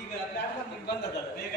ಈಗ ಪ್ಲಾಟ್ಫಾರ್ಮ್ ಬಂದದ ಬೇಗ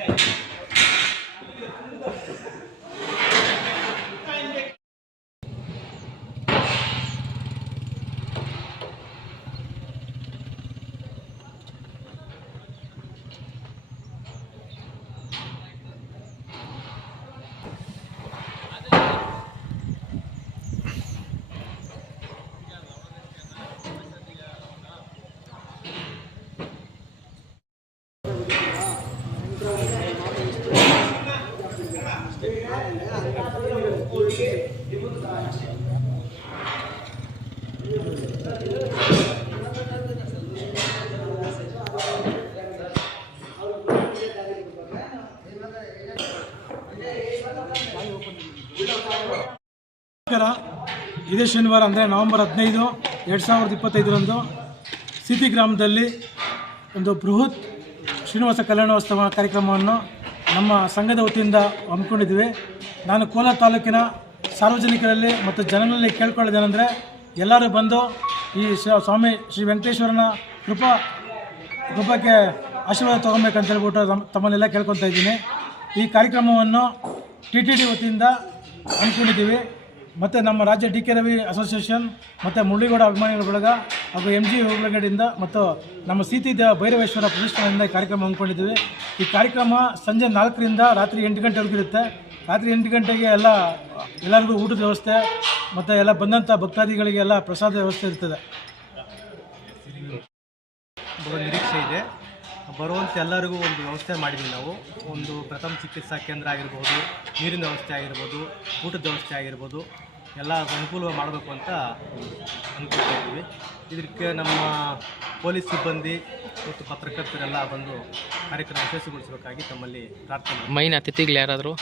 ನಮಸ್ಕಾರ ಇದೇ ಶನಿವಾರ ಅಂದರೆ ನವೆಂಬರ್ ಹದಿನೈದು, ಎರಡು ಸಾವಿರದ ಇಪ್ಪತ್ತೈದರಂದು ಸಿಟಿ ಗ್ರಾಮದಲ್ಲಿ ಒಂದು ಬೃಹತ್ ಶ್ರೀನಿವಾಸ ಕಲ್ಯಾಣೋತ್ಸವ ಕಾರ್ಯಕ್ರಮವನ್ನು ನಮ್ಮ ಸಂಘದ ವತಿಯಿಂದ ಹಮ್ಮಿಕೊಂಡಿದ್ವಿ. ನಾನು ಕೋಲಾರ ತಾಲೂಕಿನ ಸಾರ್ವಜನಿಕರಲ್ಲಿ ಮತ್ತು ಜನರಲ್ಲಿ ಕೇಳ್ಕೊಳ್ಳೋದೇನೆಂದರೆ ಎಲ್ಲರೂ ಬಂದು ಈ ಸ್ವಾಮಿ ಶ್ರೀ ವೆಂಕಟೇಶ್ವರನ ಕೃಪಾ ಕೃಪಕ್ಕೆ ಆಶೀರ್ವಾದ ತೊಗೊಬೇಕಂತ ಹೇಳ್ಬಿಟ್ಟು ತಮ್ಮ- ತಮ್ಮನ್ನೆಲ್ಲ ಕೇಳ್ಕೊತಾ ಇದ್ದೀನಿ. ಈ ಕಾರ್ಯಕ್ರಮವನ್ನು ಟಿ ಟಿ ಡಿ ವತಿಯಿಂದ ಅಂದ್ಕೊಂಡಿದ್ದೀವಿ ಮತ್ತು ನಮ್ಮ ರಾಜ್ಯ ಡಿ ಕೆ ರವಿ ಅಸೋಸಿಯೇಷನ್, ಮತ್ತು ಮುರಳಿಗೌಡ ಅಭಿಮಾನಿಗಳ ಬಳಗ, ಹಾಗೂ ಎಂ ಜಿ ಒಳಗಡೆಯಿಂದ ಮತ್ತು ನಮ್ಮ ಸೀತಿ ಭೈರವೇಶ್ವರ ಪ್ರತಿಷ್ಠಾನದಿಂದ ಈ ಕಾರ್ಯಕ್ರಮ ಹಮ್ಮಿಕೊಂಡಿದ್ದೀವಿ. ಈ ಕಾರ್ಯಕ್ರಮ ಸಂಜೆ ನಾಲ್ಕರಿಂದ ರಾತ್ರಿ ಎಂಟು ಗಂಟೆವರೆಗೂ ಇರುತ್ತೆ. ರಾತ್ರಿ ಎಂಟು ಗಂಟೆಗೆ ಎಲ್ಲ, ಎಲ್ಲರಿಗೂ ಊಟದ ವ್ಯವಸ್ಥೆ, ಮತ್ತು ಎಲ್ಲ ಬಂದಂಥ ಭಕ್ತಾದಿಗಳಿಗೆಲ್ಲ ಪ್ರಸಾದ ವ್ಯವಸ್ಥೆ ಇರ್ತದೆ. ನಿರೀಕ್ಷೆ ಇದೆ. ಬರುವಂಥ ಎಲ್ಲರಿಗೂ ಒಂದು ವ್ಯವಸ್ಥೆ ಮಾಡಿದ್ವಿ ನಾವು. ಒಂದು ಪ್ರಥಮ ಚಿಕಿತ್ಸಾ ಕೇಂದ್ರ ಆಗಿರ್ಬೋದು ನೀರಿನ ವ್ಯವಸ್ಥೆ ಆಗಿರ್ಬೋದು ಊಟದ ವ್ಯವಸ್ಥೆ ಆಗಿರ್ಬೋದು ಎಲ್ಲ ಅನುಕೂಲ ಮಾಡಬೇಕು ಅಂತ ಅಂದ್ಕೊಳ್ತಾ ಇದ್ದೀವಿ. ಇದಕ್ಕೆ ನಮ್ಮ ಪೊಲೀಸ್ ಸಿಬ್ಬಂದಿ ಮತ್ತು ಪತ್ರಕರ್ತರೆಲ್ಲ ಬಂದು ಕಾರ್ಯಕ್ರಮ ಯಶಸ್ವಿಗೊಳಿಸಬೇಕಾಗಿ ತಮ್ಮಲ್ಲಿ ಪ್ರಾರ್ಥನೆ ಮೈನ್ ಅತಿಥಿಗಳು ಯಾರಾದರೂ?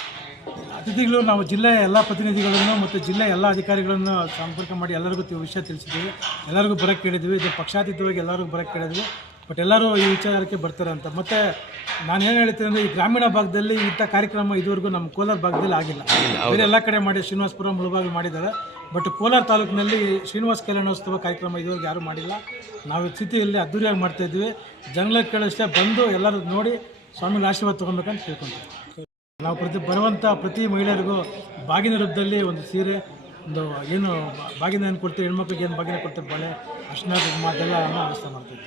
ಅತಿಥಿಗಳು ನಾವು ಜಿಲ್ಲೆಯ ಎಲ್ಲ ಪ್ರತಿನಿಧಿಗಳನ್ನು ಮತ್ತು ಜಿಲ್ಲೆಯ ಎಲ್ಲ ಅಧಿಕಾರಿಗಳನ್ನು ಸಂಪರ್ಕ ಮಾಡಿ ಎಲ್ಲರಿಗೂ ತಿ- ವಿಷಯ ತಿಳಿಸಿದ್ದೀವಿ. ಎಲ್ಲರಿಗೂ ಬರಕ್ಕೆ ಕೇಳಿದ್ವಿ ಇದು ಪಕ್ಷಾತೀತವಾಗಿ ಎಲ್ಲರಿಗೂ ಬರಕ್ಕೆ ಕೇಳಿದ್ವಿ ಬಟ್ ಎಲ್ಲರೂ ಈ ವಿಚಾರಕ್ಕೆ ಬರ್ತಾರೆ ಅಂತ ಮತ್ತು ನಾನು ಏನು ಹೇಳ್ತೀನಿ ಅಂದರೆ ಈ ಗ್ರಾಮೀಣ ಭಾಗದಲ್ಲಿ ಇಂಥ ಕಾರ್ಯಕ್ರಮ ಇದುವರೆಗೂ ನಮ್ಮ ಕೋಲಾರ ಭಾಗದಲ್ಲಿ ಆಗಿಲ್ಲ. ಬೇರೆ ಎಲ್ಲ ಕಡೆ ಮಾಡಿ ಶ್ರೀನಿವಾಸಪುರ ಮುಳುಬಾಗಿಲು ಮಾಡಿದ್ದಾರೆ. ಬಟ್ ಕೋಲಾರ ತಾಲೂಕಿನಲ್ಲಿ ಶ್ರೀನಿವಾಸ ಕಲ್ಯಾಣೋತ್ಸವ ಕಾರ್ಯಕ್ರಮ ಇದುವರೆಗೂ ಯಾರೂ ಮಾಡಿಲ್ಲ. ನಾವು ಈ ಸ್ಥಿತಿಯಲ್ಲಿ ಅದ್ದೂರಿಯಾಗಿ ಮಾಡ್ತಾ ಇದ್ದೀವಿ ಜನಗಳಿಗೆ ಕೇಳಿಷ್ಟೇ ಬಂದು ಎಲ್ಲರೂ ನೋಡಿ ಸ್ವಾಮಿಗಳ ಆಶೀರ್ವಾದ ತೊಗೊಬೇಕಂತ ಕೇಳ್ಕೊಂತೀವಿ. ನಾವು ಪ್ರತಿ ಬರುವಂಥ ಪ್ರತಿ ಮಹಿಳೆಯರಿಗೂ ಬಾಗಿನ ರೂಪದಲ್ಲಿ ಒಂದು ಸೀರೆ ಒಂದು ಏನು ಬಾಗಿನ ಏನು ಕೊಡ್ತೀವಿ ಹೆಣ್ಮಕ್ಳಿಗೆ ಏನು ಬಾಗಿನ ಕೊಡ್ತೀವಿ ಬಳೆ ಅರ್ಶಿನ ಕುಂಕುಮ ಅದೆಲ್ಲ ವ್ಯವಸ್ಥೆ ಮಾಡ್ತೀವಿ